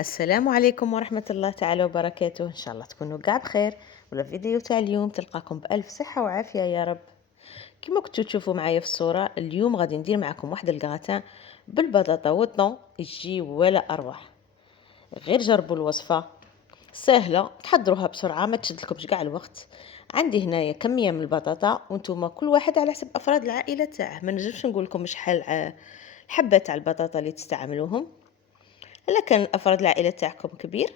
السلام عليكم ورحمة الله تعالى وبركاته، إن شاء الله تكونوا قاع بخير. ولا فيديو تاع اليوم تلقاكم بألف صحة وعافية يا رب. كما كنتوا تشوفوا معايا في الصورة، اليوم غادي ندير معكم واحد الكراتان بالبطاطا والطون يجي ولا أروع. غير جربوا الوصفة سهلة، تحضروها بسرعة ما تشدلكمش كاع الوقت. عندي هنايا كمية من البطاطا، وانتم كل واحد على حسب أفراد العائلة تاعه. ما نجمش نقول لكم شحال الحبة تاع البطاطا اللي تستعملوهم. الا كان افراد العائله تاعكم كبير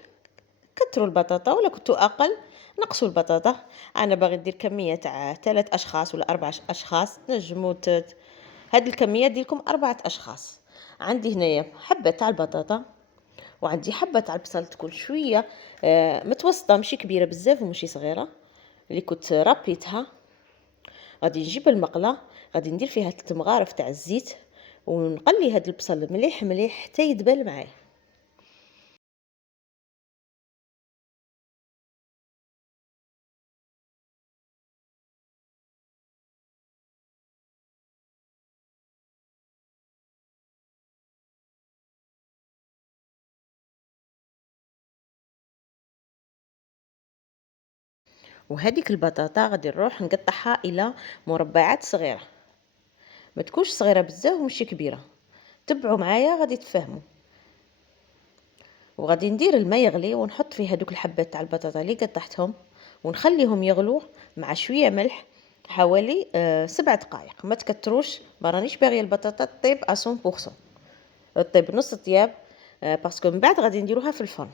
كثروا البطاطا، ولا كنتوا اقل نقصوا البطاطا. انا باغي ندير كميه تاع 3 اشخاص ولا 4 اشخاص، نجموا هاد الكميه ديالكم 4 اشخاص. عندي هنايا حبه تاع البطاطا، وعندي حبه تاع البصل تكون شويه متوسطه، ماشي كبيره بزاف وماشي صغيره، اللي كنت ربيتها. غادي نجيب المقله، غادي ندير فيها 3 مغارف تاع الزيت، ونقلي هاد البصل مليح مليح حتى يدبل معايا. وهذيك البطاطا غادي نروح نقطعها الى مربعات صغيره، ما تكونش صغيره بزاف ومشي كبيره. تبعوا معايا غادي تفهموا. وغادي ندير الماء يغلي ونحط فيه هذوك الحبات تاع البطاطا اللي قطعتهم، ونخليهم يغلوا مع شويه ملح حوالي 7 دقائق. ما تكتروش، ما رانيش باغيه البطاطا طيب 100%، طيب نص طياب، باسكو من بعد غادي نديروها في الفرن.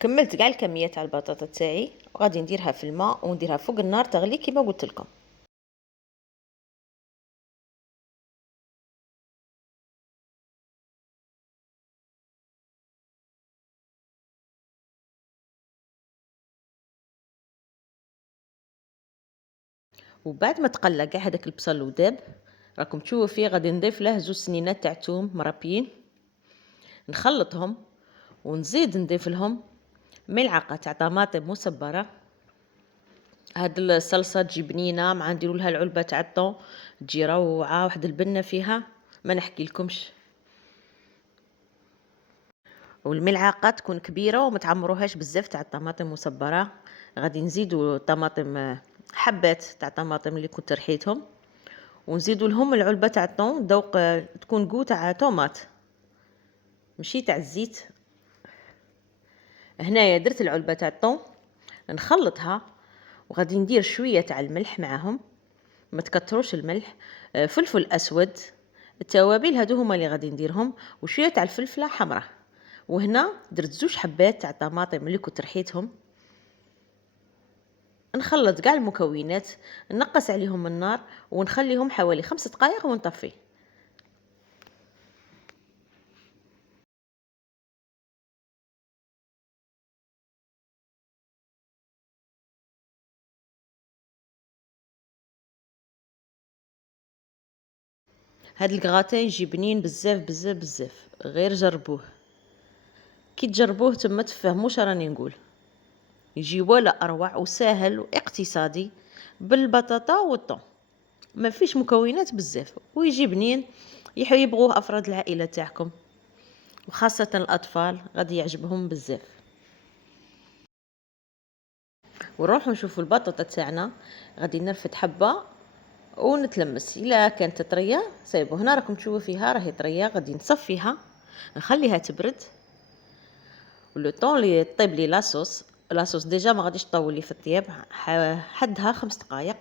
كملت كاع الكميه تاع البطاطا تاعي، وغادي نديرها في الماء ونديرها فوق النار تغلي كما قلت لكم. وبعد ما تقلى كاع هذاك البصل وداب، راكم تشوفوا فيه غادي نضيف له 2 سنينات تاع توم مربيين، نخلطهم، ونزيد نضيف لهم ملعقه تاع طماطم مصبره. هاد الصلصه تجي بنينه، مع نديروا لها العلبه تاع الطون تجي روعه، واحد البنه فيها ما نحكي لكمش. والملعقه تكون كبيره وما تعمروهاش بزاف تاع الطماطم مصبره. غادي نزيدوا طماطم، حبات تاع طماطم اللي كنت رحيتهم، ونزيدوا لهم العلبه تاع الطون ذوق، تكون قو تاع طوماط ماشي تاع الزيت. هنايا درت العلبه تاع الطون نخلطها، وغادي ندير شويه تاع الملح معاهم، ما تكتروش الملح، فلفل اسود، التوابل هادو هما اللي غادي نديرهم، وشويه تاع الفلفله حمراء. وهنا درت 2 حبات تاع طماطم اللي كنت رحيتهم. نخلط كاع المكونات، نقص عليهم النار ونخليهم حوالي 5 دقائق ونطفي. هاد الكغاتان يجي بنين بزاف بزاف بزاف، غير جربوه. كي تجربوه تما تفهموا واش راني نقول. يجي ولا اروع وسهل واقتصادي بالبطاطا والطون، ما فيش مكونات بزاف، ويجي بنين. يبغوه افراد العائله تاعكم، وخاصه الاطفال غادي يعجبهم بزاف. ونروحوا نشوفوا البطاطا تاعنا. غادي نرفد حبه ونتلمس، الا كانت طريه صايبوا. هنا راكم تشوفوا فيها راهي طريه، غادي نصفيها نخليها تبرد. ولو طون لي طيب لي لاصوص ديجا ما غاديش تطول لي في الطياب، حدها 5 دقائق.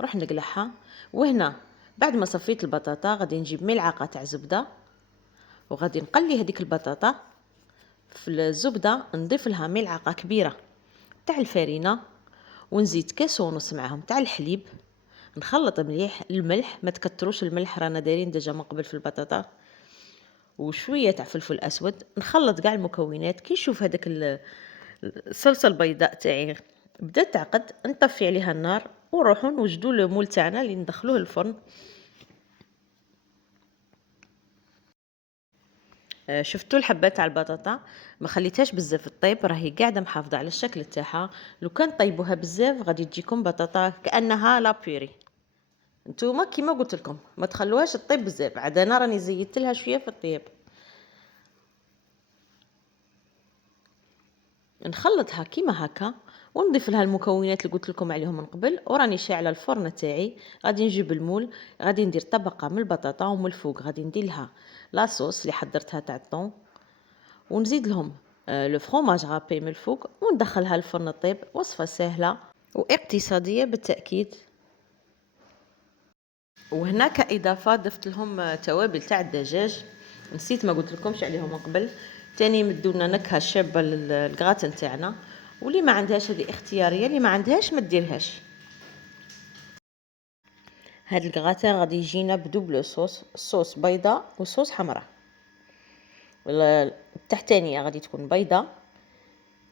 نروح نقلعها. وهنا بعد ما صفيت البطاطا غادي نجيب ملعقه تاع زبده، وغادي نقلي هذيك البطاطا في الزبده، نضيف لها ملعقه كبيره تاع الفرينه، ونزيد كاس ونص معاهم تاع الحليب. نخلط مليح. الملح ما تكتروش الملح، رانا دايرين ديجا من قبل في البطاطا. وشويه تاع فلفل اسود. نخلط كاع المكونات. كي نشوف هذاك الصلصه البيضاء تاعي بدات تعقد، نطفي عليها النار ونروحو نوجدو المول تاعنا اللي ندخلوه الفرن. شفتوا الحبه تاع البطاطا ما خليتهاش بزاف طيب، راهي قاعده محافظه على الشكل تاعها. لو كان طيبوها بزاف غادي تجيكم بطاطا كانها لا بيري. نتوما كيما قلت لكم ما تخلوهاش طيب بزاف، عاد انا راني زيدت لها شويه في الطياب. نخلطها كيما هكا ونضيف لها المكونات اللي قلت لكم عليهم من قبل، وراني شاعله الفرن تاعي. غادي نجيب المول، غادي ندير طبقه من البطاطا، ومن الفوق غادي ندير لها لاصوص اللي حضرتها تاع الطون، ونزيد لهم لو فرomاج غابي من الفوق، وندخلها الفرن طيب. وصفه سهله واقتصاديه بالتاكيد. وهنا كاضافه ضفت لهم توابل تاع الدجاج، نسيت ما قلت لكمش عليهم من قبل. تاني يمدونا نكهه شابه للكراتن تاعنا. واللي ما عندهاش هذه اختياريه، اللي ما عندهاش ما ديرهاش. هاد الكراتن غادي يجينا بدوبل صوص بيضاء وصوص حمراء. التحتانيه غادي تكون بيضاء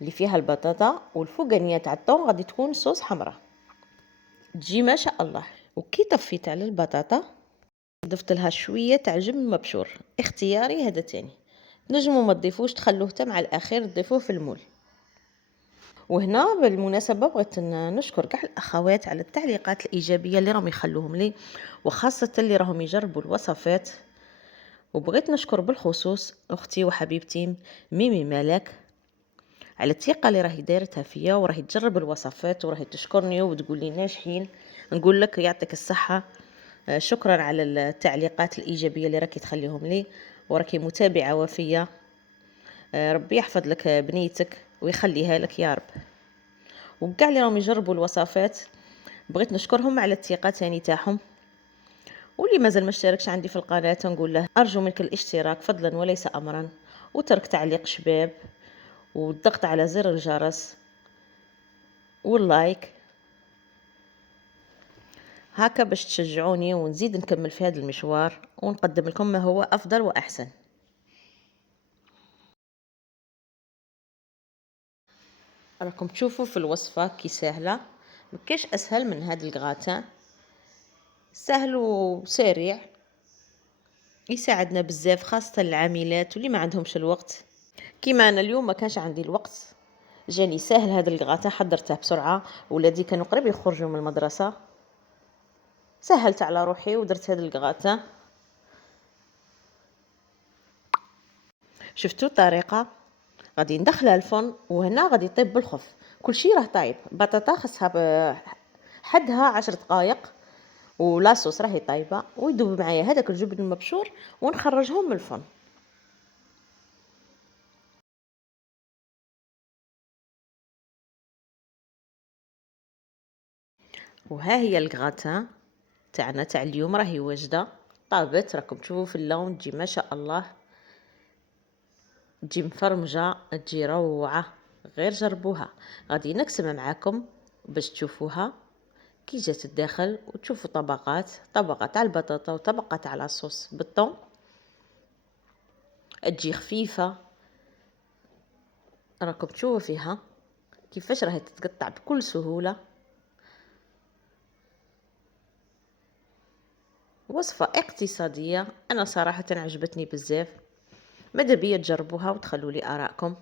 اللي فيها البطاطا، والفوقانيه تاع الطون غادي تكون صوص حمراء، تجي ما شاء الله. وكي طفيت على البطاطا ضفت لها شويه تاع جبن مبشور، اختياري هذا تاني. نجموا ما تضيفوش، تخلوه حتى مع الاخير تضيفوه في المول. وهنا بالمناسبه بغيت نشكر كاع الاخوات على التعليقات الايجابيه اللي راهم يخلوهم لي، وخاصه اللي راهم يجربوا الوصفات. وبغيت نشكر بالخصوص اختي وحبيبتي ميمي مالك على الثقه اللي راهي دايرتها فيا، وراهي تجرب الوصفات، وراهي تشكرني وتقول لي ناجحين. نقول لك يعطيك الصحه. شكرا على التعليقات الايجابيه اللي راكي تخليهم لي، وراكي متابعه وفيه. ربي يحفظ لك بنيتك ويخليها لك يا رب. وكاع اللي راهم يجربوا الوصفات بغيت نشكرهم على الثقه تاني تاعهم. واللي مازال ما اشتركش عندي في القناه نقول له ارجو منك الاشتراك فضلا وليس امرا، وترك تعليق شباب، والضغط على زر الجرس واللايك، هكا باش تشجعوني ونزيد نكمل في هذا المشوار ونقدم لكم ما هو افضل واحسن. راكم تشوفوا في الوصفه كي سهله، مكاش اسهل من هذا الكراتان. سهل وسريع، يساعدنا بزاف خاصه العاملات واللي ما عندهمش الوقت. كيما انا اليوم ما كانش عندي الوقت، جاني سهل هذا الكراتان، حضرته بسرعه. ولادي كانوا قريب يخرجوا من المدرسه، سهلت على روحي ودرت هذا الكراتان. شفتوا الطريقه؟ غادي ندخلها الفرن، وهنا غادي يطيب بالخف. كل شيء راه طايب. بطاطا خاصها حدها 10 دقائق، ولاصوص راهي طايبه، ويذوب معايا هذاك الجبن المبشور، ونخرجهم من الفرن. وها هي الكراتان تاعنا تاع اليوم، راهي واجده طابت. راكم تشوفوا في اللون تجي ما شاء الله، تجي مفرمجه، تجي روعه. غير جربوها. غادي نقسمها معاكم باش تشوفوها كي جات الداخل، وتشوفوا طبقات، طبقه تاع البطاطا وطبقه تاع لاصوص بالطون. تجي خفيفه، راكم تشوفوا فيها كيفاش راهي تتقطع بكل سهوله. وصفه اقتصاديه، انا صراحه عجبتني بزاف. ماذا بيا تجربوها وتخلوا لي آراءكم.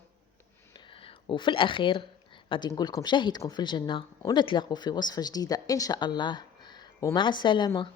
وفي الأخير غادي نقول لكم شاهدكم في الجنة، ونتلاقوا في وصفة جديدة إن شاء الله، ومع السلامة.